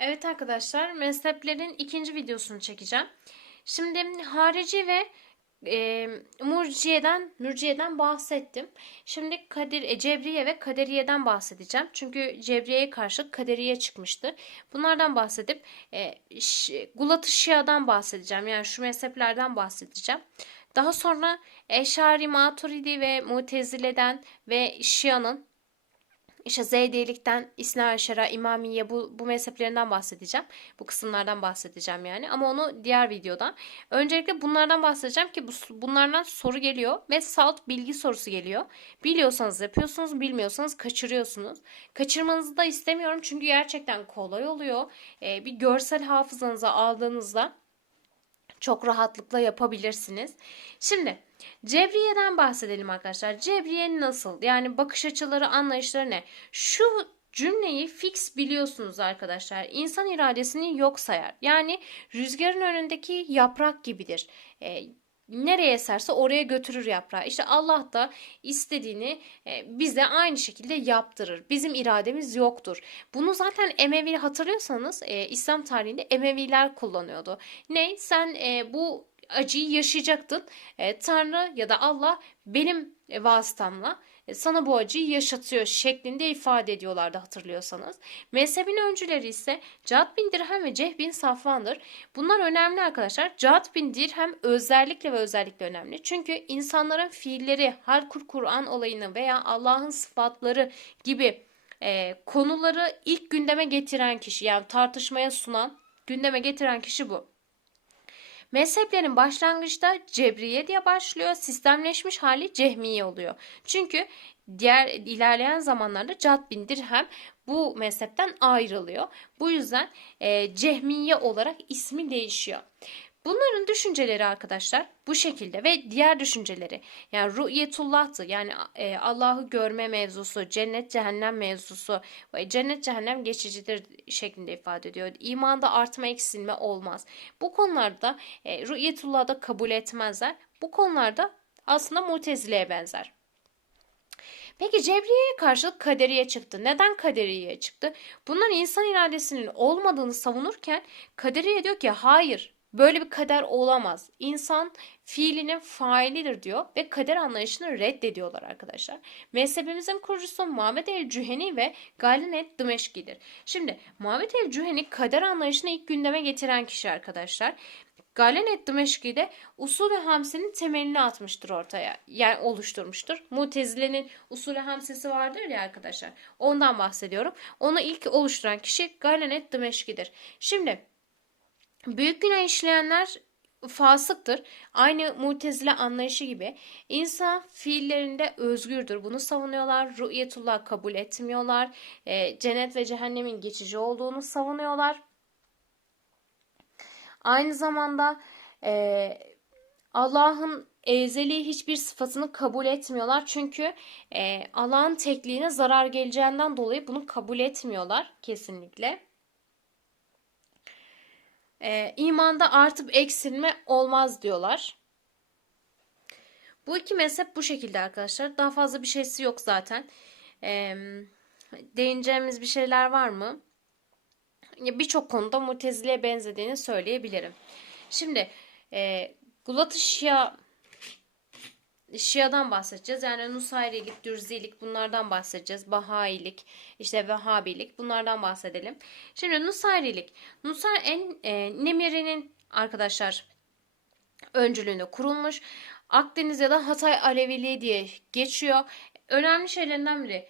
Evet arkadaşlar, mezheplerin ikinci videosunu çekeceğim. Şimdi harici ve e, murciyeden, mürciyeden bahsettim. Şimdi Kadir, e, Cebriye ve Kaderiye'den bahsedeceğim. Çünkü Cebriye'ye karşı Kaderiye çıkmıştı. Bunlardan bahsedip e, Gulat-ı Şia'dan bahsedeceğim. Yani şu mezheplerden bahsedeceğim. Daha sonra Eşari, Maturidi ve Mutezile'den ve Şia'nın işte Zeydilikten, İsna Aşara, İmamiye bu, bu mezheplerinden bahsedeceğim. Bu kısımlardan bahsedeceğim yani. Ama onu diğer videoda. Öncelikle bunlardan bahsedeceğim ki bu, bunlardan soru geliyor ve salt bilgi sorusu geliyor. Biliyorsanız yapıyorsunuz, bilmiyorsanız kaçırıyorsunuz. Kaçırmanızı da istemiyorum çünkü gerçekten kolay oluyor. Ee, bir görsel hafızanıza aldığınızda çok rahatlıkla yapabilirsiniz. Şimdi Cebriye'den bahsedelim arkadaşlar. Cebriye nasıl? Yani bakış açıları, anlayışları ne? Şu cümleyi fix biliyorsunuz arkadaşlar. İnsan iradesini yok sayar. Yani rüzgarın önündeki yaprak gibidir. E, nereye eserse oraya götürür yaprağı. İşte Allah da istediğini e, bize aynı şekilde yaptırır. Bizim irademiz yoktur. Bunu zaten Emevi hatırlıyorsanız e, İslam tarihinde Emeviler kullanıyordu. Ne? Sen e, bu acıyı yaşayacaktın. E, Tanrı ya da Allah benim e, vasıtamla e, sana bu acıyı yaşatıyor şeklinde ifade ediyorlardı hatırlıyorsanız. Mezhebin öncüleri ise Cad bin Dirhem ve Ceh bin Safvan'dır. Bunlar önemli arkadaşlar. Cad bin Dirhem özellikle ve özellikle önemli. Çünkü insanların fiilleri, Halkur Kur'an olayını veya Allah'ın sıfatları gibi e, konuları ilk gündeme getiren kişi yani tartışmaya sunan, gündeme getiren kişi bu. Mezheplerin başlangıçta Cebriye diye başlıyor. Sistemleşmiş hali Cehmiye oluyor. Çünkü diğer ilerleyen zamanlarda Cad bin Dirhem bu mezhepten ayrılıyor. Bu yüzden e, Cehmiye olarak ismi değişiyor. Bunların düşünceleri arkadaşlar bu şekilde ve diğer düşünceleri yani ru'yetullah'tı yani e, Allah'ı görme mevzusu, cennet cehennem mevzusu ve cennet cehennem geçicidir şeklinde ifade ediyor. İmanda artma eksilme olmaz. Bu konularda e, ru'yetullah'ı da kabul etmezler. Bu konularda aslında mutezile'ye benzer. Peki Cebriye'ye karşılık kaderiye çıktı. Neden kaderiye çıktı? Bunlar insan iradesinin olmadığını savunurken kaderiye diyor ki hayır Böyle bir kader olamaz. İnsan fiilinin failidir diyor ve kader anlayışını reddediyorlar arkadaşlar. Mezhebimizin kurucusu Muhammed el-Cüheni ve Galinet Dımeşki'dir. Şimdi Muhammed el-Cüheni kader anlayışını ilk gündeme getiren kişi arkadaşlar. Galenet Dımeşki de usulü hamsenin temelini atmıştır ortaya. Yani oluşturmuştur. Mutezile'nin usulü hamsesi vardır ya arkadaşlar. Ondan bahsediyorum. Onu ilk oluşturan kişi Galenet Dımeşki'dir. Şimdi Büyük günah işleyenler fasıktır. Aynı mutezile anlayışı gibi. İnsan fiillerinde özgürdür. Bunu savunuyorlar. Ru'yetullah kabul etmiyorlar. E, cennet ve cehennemin geçici olduğunu savunuyorlar. Aynı zamanda e, Allah'ın ezeli hiçbir sıfatını kabul etmiyorlar. Çünkü e, Allah'ın tekliğine zarar geleceğinden dolayı bunu kabul etmiyorlar kesinlikle e, imanda artıp eksilme olmaz diyorlar. Bu iki mezhep bu şekilde arkadaşlar. Daha fazla bir şeysi yok zaten. E, değineceğimiz bir şeyler var mı? Birçok konuda Mutezile'ye benzediğini söyleyebilirim. Şimdi e, Gulat-ı Şia Şia'dan bahsedeceğiz. Yani Nusayrilik, Dürzilik bunlardan bahsedeceğiz. Bahailik, işte Vehhabilik bunlardan bahsedelim. Şimdi Nusayrilik. Nusayr en e, Nemiri'nin arkadaşlar öncülüğünde kurulmuş. Akdeniz ya da Hatay Aleviliği diye geçiyor. Önemli şeylerinden biri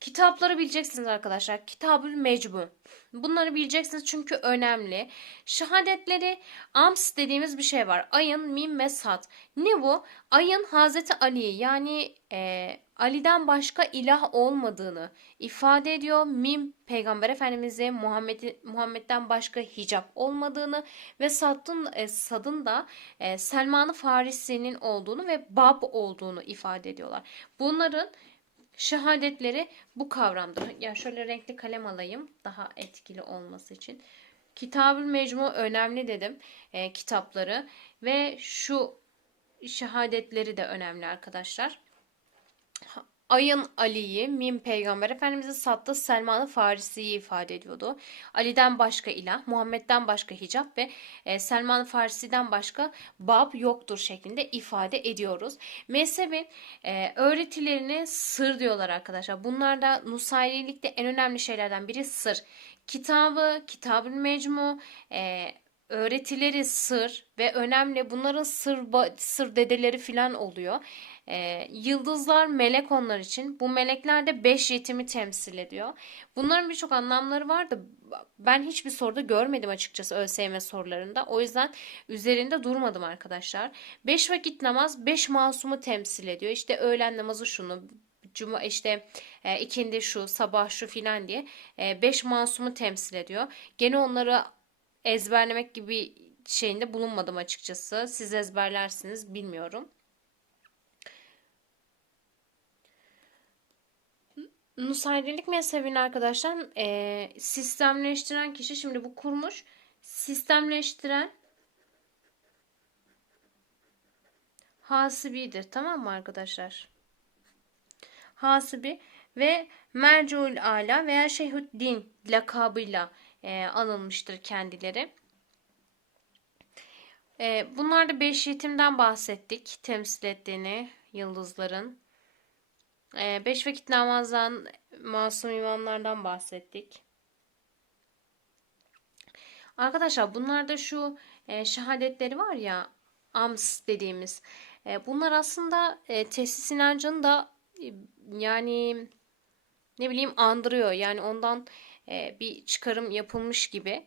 Kitapları bileceksiniz arkadaşlar. Kitabül Mecmu. Bunları bileceksiniz çünkü önemli. Şehadetleri Ams dediğimiz bir şey var. Ayın, Mim ve Sad. Ne bu? Ayın Hazreti Ali yani e, Ali'den başka ilah olmadığını ifade ediyor. Mim Peygamber Efendimiz'e Muhammed, Muhammed'den başka hicap olmadığını ve Sad'ın, e, Sad'ın da e, Selman-ı Farisi'nin olduğunu ve Bab olduğunu ifade ediyorlar. Bunların Şehadetleri bu kavramdır. Ya şöyle renkli kalem alayım daha etkili olması için. Kitabül Mecmu önemli dedim e, kitapları ve şu şehadetleri de önemli arkadaşlar. Ayın Ali'yi, Mim Peygamber Efendimiz'i sattı, Selman-ı Farisi'yi ifade ediyordu. Ali'den başka ilah, Muhammed'den başka hicap ve e, Selman-ı Farisi'den başka bab yoktur şeklinde ifade ediyoruz. Mezhebin e, öğretilerine sır diyorlar arkadaşlar. Bunlar da Nusayrilikte en önemli şeylerden biri sır. Kitabı, Kitab-ül Mecmu, e, öğretileri sır ve önemli. Bunların sır sır dedeleri falan oluyor. Ee, yıldızlar melek onlar için. Bu melekler de beş yetimi temsil ediyor. Bunların birçok anlamları vardı. Ben hiçbir soruda görmedim açıkçası ÖSYM sorularında. O yüzden üzerinde durmadım arkadaşlar. Beş vakit namaz beş masumu temsil ediyor. İşte öğlen namazı şunu, cuma işte e, ikindi şu, sabah şu filan diye e, beş masumu temsil ediyor. Gene onları ezberlemek gibi şeyinde bulunmadım açıkçası. Siz ezberlersiniz bilmiyorum. Nusayrilik mezhebini arkadaşlar e, sistemleştiren kişi şimdi bu kurmuş. Sistemleştiren Hasibi'dir. Tamam mı arkadaşlar? Hasibi ve Mercuul Ala veya Şeyhüddin lakabıyla e, anılmıştır kendileri. E, bunlar da beş yetimden bahsettik. Temsil ettiğini yıldızların. E, beş vakit namazdan masum imamlardan bahsettik. Arkadaşlar bunlarda şu e, şehadetleri var ya ams dediğimiz. E, bunlar aslında e, tesis inancını da e, yani ne bileyim andırıyor. Yani ondan bir çıkarım yapılmış gibi.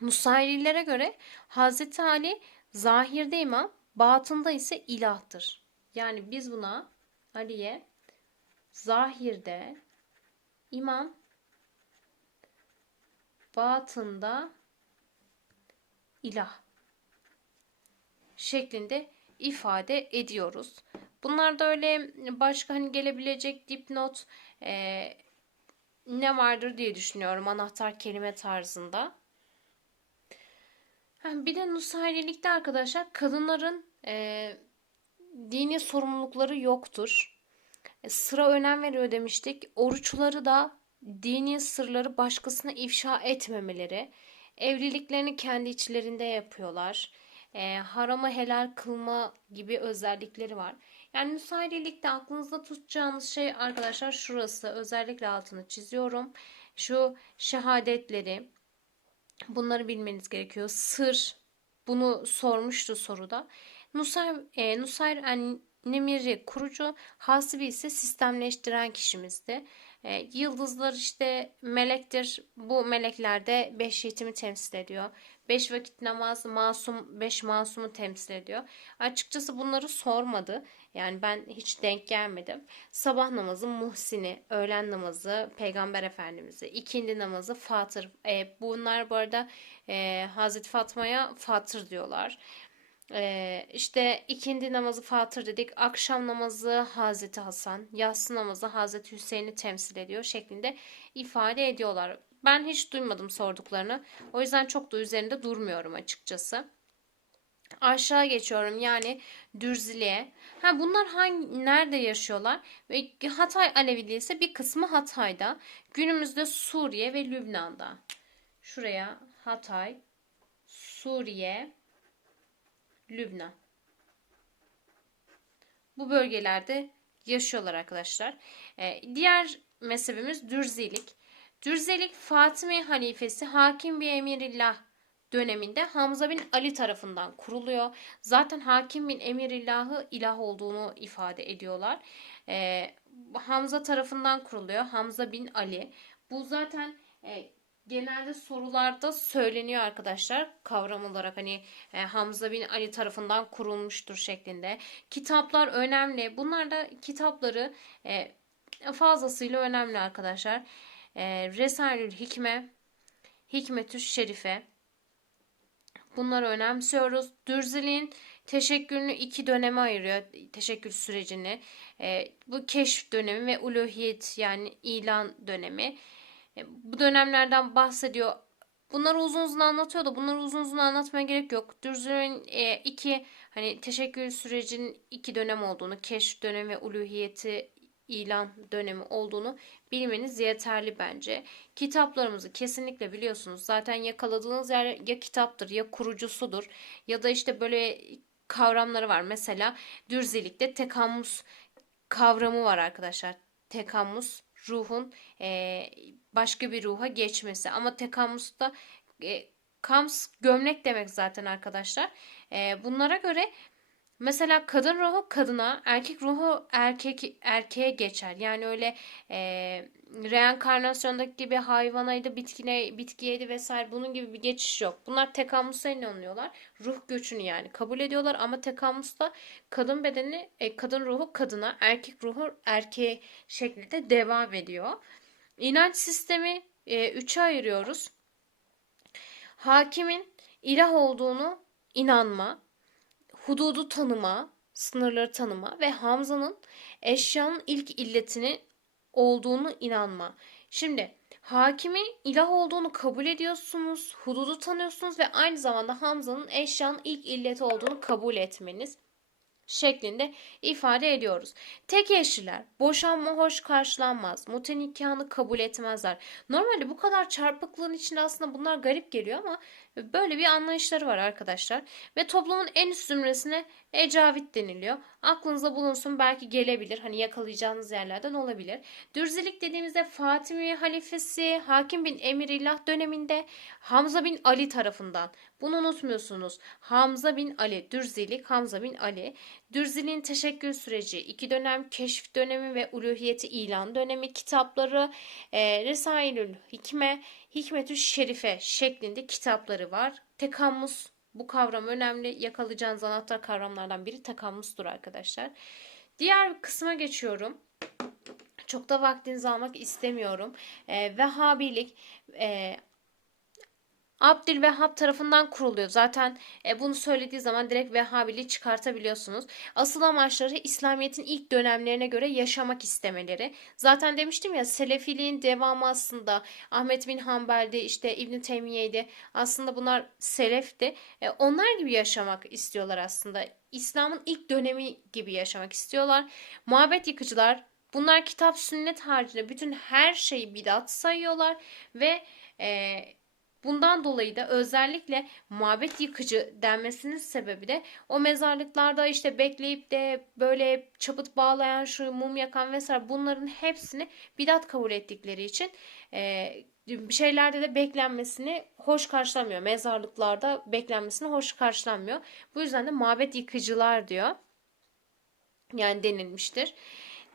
Nusayrilere göre Hazreti Ali zahirde imam, batında ise ilahtır. Yani biz buna Ali'ye zahirde imam, batında ilah şeklinde ifade ediyoruz. Bunlar da öyle başka hani gelebilecek dipnot e, ne vardır diye düşünüyorum anahtar kelime tarzında. Bir de Nusayrilikte arkadaşlar kadınların e, dini sorumlulukları yoktur. E, sıra önem veriyor demiştik. Oruçları da dini sırları başkasına ifşa etmemeleri. Evliliklerini kendi içlerinde yapıyorlar. E, haramı helal kılma gibi özellikleri var. Yani müsairelikte aklınızda tutacağınız şey arkadaşlar şurası. Özellikle altını çiziyorum. Şu şehadetleri bunları bilmeniz gerekiyor. Sır bunu sormuştu soruda. Nusayr, e, Nusayr Nemiri kurucu, Hasibi ise sistemleştiren kişimizdi. E, yıldızlar işte melektir. Bu melekler de beş yetimi temsil ediyor. Beş vakit namaz masum, beş masumu temsil ediyor. Açıkçası bunları sormadı. Yani ben hiç denk gelmedim. Sabah namazı Muhsin'i, öğlen namazı Peygamber Efendimiz'i, ikindi namazı Fatır. E, bunlar bu arada e, Hazreti Fatma'ya Fatır diyorlar. Ee, işte ikindi namazı Fatır dedik. Akşam namazı Hazreti Hasan, yatsı namazı Hazreti Hüseyin'i temsil ediyor şeklinde ifade ediyorlar. Ben hiç duymadım sorduklarını. O yüzden çok da üzerinde durmuyorum açıkçası. Aşağı geçiyorum yani Dürzili'ye. Ha bunlar hangi nerede yaşıyorlar? Hatay Aleviliği ise bir kısmı Hatay'da. Günümüzde Suriye ve Lübnan'da. Şuraya Hatay, Suriye, Lübnan. Bu bölgelerde yaşıyorlar arkadaşlar. Ee, diğer mezhebimiz Dürzilik. Dürzelik Fatimi halifesi Hakim bir Emirillah döneminde Hamza bin Ali tarafından kuruluyor. Zaten Hakim bin Emirillah'ı ilah olduğunu ifade ediyorlar. Ee, Hamza tarafından kuruluyor. Hamza bin Ali. Bu zaten e, genelde sorularda söyleniyor arkadaşlar kavram olarak hani e, Hamza bin Ali tarafından kurulmuştur şeklinde. Kitaplar önemli. Bunlar da kitapları e, fazlasıyla önemli arkadaşlar. E, Resailül Hikme, Hikmetü Şerife. Bunları önemsiyoruz. Dürzil'in teşekkürünü iki döneme ayırıyor. Teşekkür sürecini. E, bu keşf dönemi ve uluhiyet yani ilan dönemi. E, bu dönemlerden bahsediyor. Bunları uzun uzun anlatıyor da bunları uzun uzun anlatmaya gerek yok. Dürzül'ün e, iki hani teşekkür sürecinin iki dönem olduğunu, keşf dönemi ve uluhiyeti ilan dönemi olduğunu bilmeniz yeterli bence. Kitaplarımızı kesinlikle biliyorsunuz. Zaten yakaladığınız yer ya kitaptır ya kurucusudur ya da işte böyle kavramları var. Mesela dürzilikte tekammus kavramı var arkadaşlar. Tekammus ruhun e, başka bir ruha geçmesi. Ama tekammusta e, kams gömlek demek zaten arkadaşlar. E, bunlara göre Mesela kadın ruhu kadına, erkek ruhu erkek erkeğe geçer. Yani öyle e, reenkarnasyondaki gibi hayvanaydı, bitkine, bitkiyeydi vesaire bunun gibi bir geçiş yok. Bunlar tekammusa inanıyorlar. Ruh göçünü yani kabul ediyorlar ama tekammusta kadın bedeni, e, kadın ruhu kadına, erkek ruhu erkeğe şeklinde devam ediyor. İnanç sistemi e, üçe ayırıyoruz. Hakimin ilah olduğunu inanma, hududu tanıma, sınırları tanıma ve Hamza'nın eşyanın ilk illetini olduğunu inanma. Şimdi hakimin ilah olduğunu kabul ediyorsunuz, hududu tanıyorsunuz ve aynı zamanda Hamza'nın eşyanın ilk illeti olduğunu kabul etmeniz şeklinde ifade ediyoruz. Tek eşliler boşanma hoş karşılanmaz. Mute nikahını kabul etmezler. Normalde bu kadar çarpıklığın içinde aslında bunlar garip geliyor ama böyle bir anlayışları var arkadaşlar. Ve toplumun en üst zümresine ecavit deniliyor. Aklınıza bulunsun belki gelebilir. Hani yakalayacağınız yerlerden olabilir. Dürzilik dediğimizde Fatimi halifesi Hakim bin Emirillah döneminde Hamza bin Ali tarafından. Bunu unutmuyorsunuz. Hamza bin Ali, Dürzilik Hamza bin Ali. Dürziliğin teşekkür süreci, iki dönem keşif dönemi ve uluhiyeti ilan dönemi kitapları, e, Resailül Hikme, Hikmetü Şerife şeklinde kitapları var. Tekammus bu kavram önemli. Yakalayacağınız anahtar kavramlardan biri tekammustur arkadaşlar. Diğer kısma geçiyorum. Çok da vaktinizi almak istemiyorum. E, Vehhabilik e, Abdülvehhab tarafından kuruluyor. Zaten e, bunu söylediği zaman direkt Vehhabiliği çıkartabiliyorsunuz. Asıl amaçları İslamiyet'in ilk dönemlerine göre yaşamak istemeleri. Zaten demiştim ya Selefiliğin devamı aslında Ahmet bin Hanbel'di, işte İbn Teymiye'ydi. Aslında bunlar Selef'ti. E, onlar gibi yaşamak istiyorlar aslında. İslam'ın ilk dönemi gibi yaşamak istiyorlar. Muhabbet yıkıcılar bunlar kitap sünnet haricinde bütün her şeyi bidat sayıyorlar ve e, Bundan dolayı da özellikle muhabbet yıkıcı denmesinin sebebi de o mezarlıklarda işte bekleyip de böyle çapıt bağlayan şu mum yakan vesaire bunların hepsini bidat kabul ettikleri için e, şeylerde de beklenmesini hoş karşılamıyor. Mezarlıklarda beklenmesini hoş karşılanmıyor. Bu yüzden de mabet yıkıcılar diyor. Yani denilmiştir.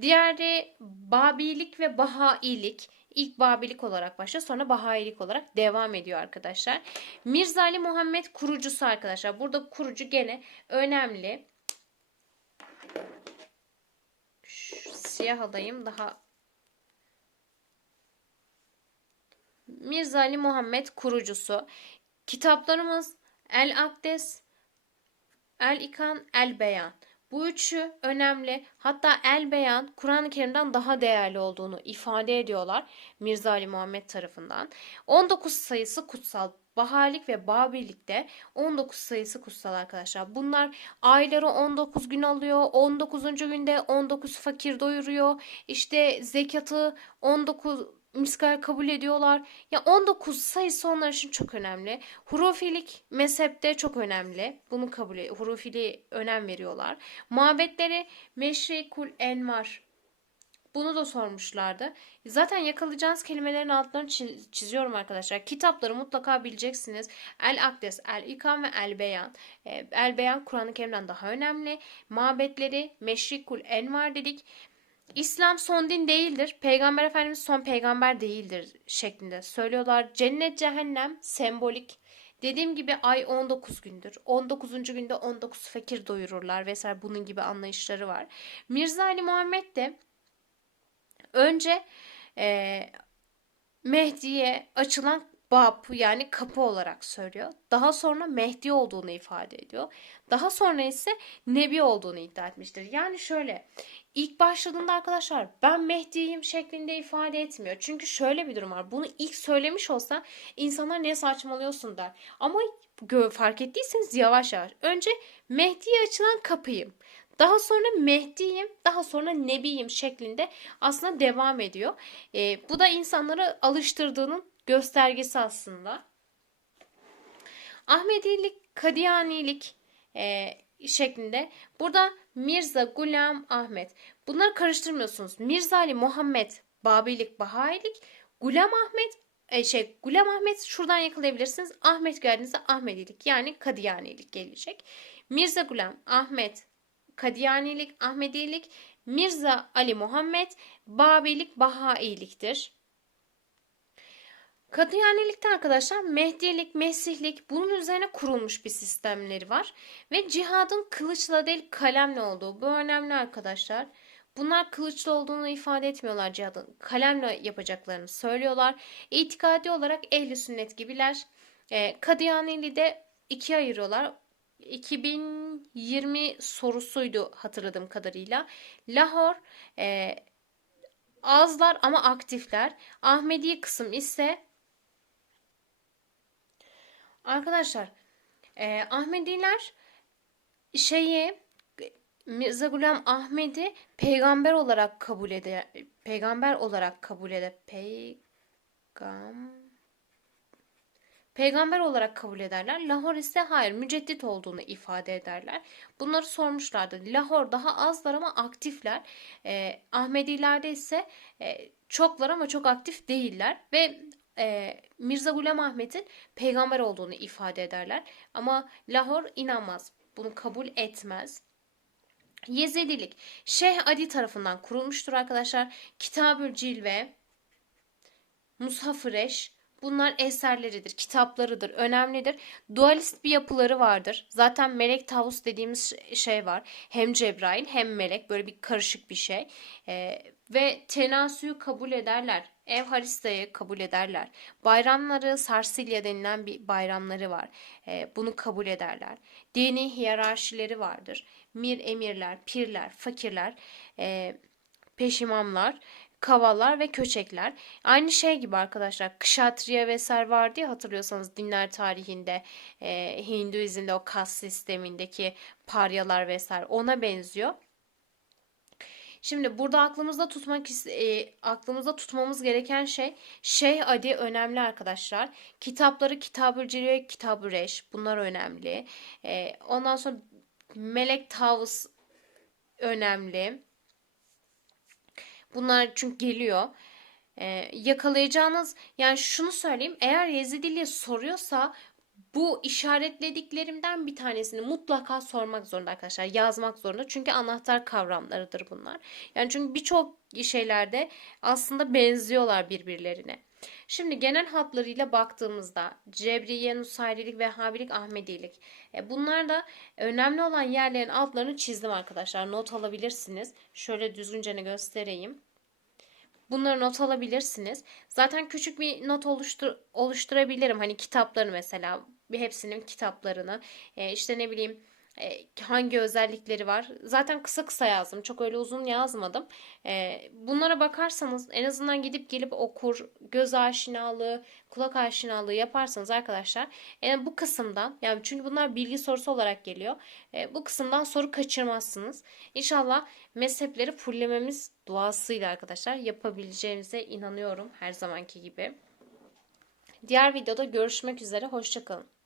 Diğeri Babilik ve Bahailik. İlk Babilik olarak başlıyor sonra Bahailik olarak devam ediyor arkadaşlar. Mirza Ali Muhammed kurucusu arkadaşlar. Burada kurucu gene önemli. Siyah alayım daha Mirza Ali Muhammed kurucusu. Kitaplarımız El Akdes, El İkan, El Beyan. Bu üçü önemli. Hatta el beyan Kur'an-ı Kerim'den daha değerli olduğunu ifade ediyorlar Mirza Ali Muhammed tarafından. 19 sayısı kutsal. Bahalik ve Babilik'te 19 sayısı kutsal arkadaşlar. Bunlar ayları 19 gün alıyor. 19. günde 19 fakir doyuruyor. İşte zekatı 19 miskal kabul ediyorlar. Ya 19 sayısı onlar için çok önemli. Hurufilik mezhepte çok önemli. Bunu kabul ediyor. Hurufili önem veriyorlar. Muhabbetleri meşrikul envar. Bunu da sormuşlardı. Zaten yakalayacağınız kelimelerin altlarını çiziyorum arkadaşlar. Kitapları mutlaka bileceksiniz. El Akdes, El İkam ve El Beyan. Ee, El Beyan Kur'an-ı Kerim'den daha önemli. Mabetleri Meşrikul Envar dedik. İslam son din değildir. Peygamber Efendimiz son peygamber değildir şeklinde söylüyorlar. Cennet cehennem sembolik. Dediğim gibi ay 19 gündür. 19. günde 19 fakir doyururlar vesaire bunun gibi anlayışları var. Mirza Ali Muhammed de önce e, Mehdi'ye açılan Bab yani kapı olarak söylüyor. Daha sonra Mehdi olduğunu ifade ediyor. Daha sonra ise Nebi olduğunu iddia etmiştir. Yani şöyle ilk başladığında arkadaşlar ben Mehdi'yim şeklinde ifade etmiyor. Çünkü şöyle bir durum var. Bunu ilk söylemiş olsa insanlar ne saçmalıyorsun der. Ama fark ettiyseniz yavaş yavaş. Önce Mehdi'ye açılan kapıyım. Daha sonra Mehdi'yim, daha sonra Nebi'yim şeklinde aslında devam ediyor. Ee, bu da insanları alıştırdığının göstergesi aslında. Ahmedilik, Kadiyanilik e, şeklinde. Burada Mirza, Gulam, Ahmet. Bunları karıştırmıyorsunuz. Mirza Ali, Muhammed, Babilik, Bahailik, Gulam Ahmet, e, şey Gulam Ahmet şuradan yakalayabilirsiniz. Ahmet geldiğinizde Ahmedilik yani Kadiyanilik gelecek. Mirza Gulam, Ahmet, Kadiyanilik, Ahmedilik, Mirza Ali Muhammed, Babilik, Bahailiktir. Kadıyanilikte arkadaşlar Mehdilik, Mesihlik bunun üzerine kurulmuş bir sistemleri var. Ve cihadın kılıçla değil kalemle olduğu bu önemli arkadaşlar. Bunlar kılıçlı olduğunu ifade etmiyorlar cihadın. Kalemle yapacaklarını söylüyorlar. İtikadi olarak ehli sünnet gibiler. E, Kadıyani'li de ikiye ayırıyorlar. 2020 sorusuydu hatırladığım kadarıyla. Lahor e, azlar ama aktifler. Ahmedi kısım ise Arkadaşlar e, Ahmediler şeyi Mirza Gulam Ahmed'i peygamber olarak kabul eder. Peygamber olarak kabul eder. Peygam Peygamber olarak kabul ederler. Lahor ise hayır müceddit olduğunu ifade ederler. Bunları sormuşlardı. Lahor daha azlar ama aktifler. E, Ahmedilerde ise e, çoklar ama çok aktif değiller. Ve e, Mirza Gulam Ahmet'in peygamber olduğunu ifade ederler. Ama Lahor inanmaz. Bunu kabul etmez. Yezidilik Şeyh Adi tarafından kurulmuştur arkadaşlar. Kitabül Cilve, Mushaf-ı Bunlar eserleridir, kitaplarıdır, önemlidir. Dualist bir yapıları vardır. Zaten melek tavus dediğimiz şey var. Hem Cebrail hem melek böyle bir karışık bir şey. Ee, ve tenasüyü kabul ederler. Ev Harista'yı kabul ederler. Bayramları Sarsilya denilen bir bayramları var. Ee, bunu kabul ederler. Dini hiyerarşileri vardır. Mir emirler, pirler, fakirler, e, peşimamlar kavallar ve köçekler. Aynı şey gibi arkadaşlar kışatriya vesaire vardı ya hatırlıyorsanız dinler tarihinde e, Hinduizm'de o kas sistemindeki paryalar vesaire ona benziyor. Şimdi burada aklımızda tutmak e, aklımızda tutmamız gereken şey Şeyh Adi önemli arkadaşlar. Kitapları Kitab-ı Cilve, Kitab-ı Reş bunlar önemli. E, ondan sonra Melek Tavus önemli. Bunlar çünkü geliyor. Ee, yakalayacağınız yani şunu söyleyeyim eğer Yezidili'ye soruyorsa bu işaretlediklerimden bir tanesini mutlaka sormak zorunda arkadaşlar. Yazmak zorunda. Çünkü anahtar kavramlarıdır bunlar. Yani çünkü birçok şeylerde aslında benziyorlar birbirlerine. Şimdi genel hatlarıyla baktığımızda Cebriye, Nusayrilik, Vehhabilik, Ahmedilik. E, bunlar da önemli olan yerlerin altlarını çizdim arkadaşlar. Not alabilirsiniz. Şöyle düzgünce göstereyim. Bunları not alabilirsiniz. Zaten küçük bir not oluştur oluşturabilirim. Hani kitapları mesela. Hepsinin kitaplarını. E, işte ne bileyim hangi özellikleri var. Zaten kısa kısa yazdım. Çok öyle uzun yazmadım. E, bunlara bakarsanız en azından gidip gelip okur, göz aşinalığı, kulak aşinalığı yaparsanız arkadaşlar yani bu kısımdan yani çünkü bunlar bilgi sorusu olarak geliyor. E, bu kısımdan soru kaçırmazsınız. İnşallah mezhepleri fullememiz duasıyla arkadaşlar yapabileceğimize inanıyorum her zamanki gibi. Diğer videoda görüşmek üzere. Hoşçakalın.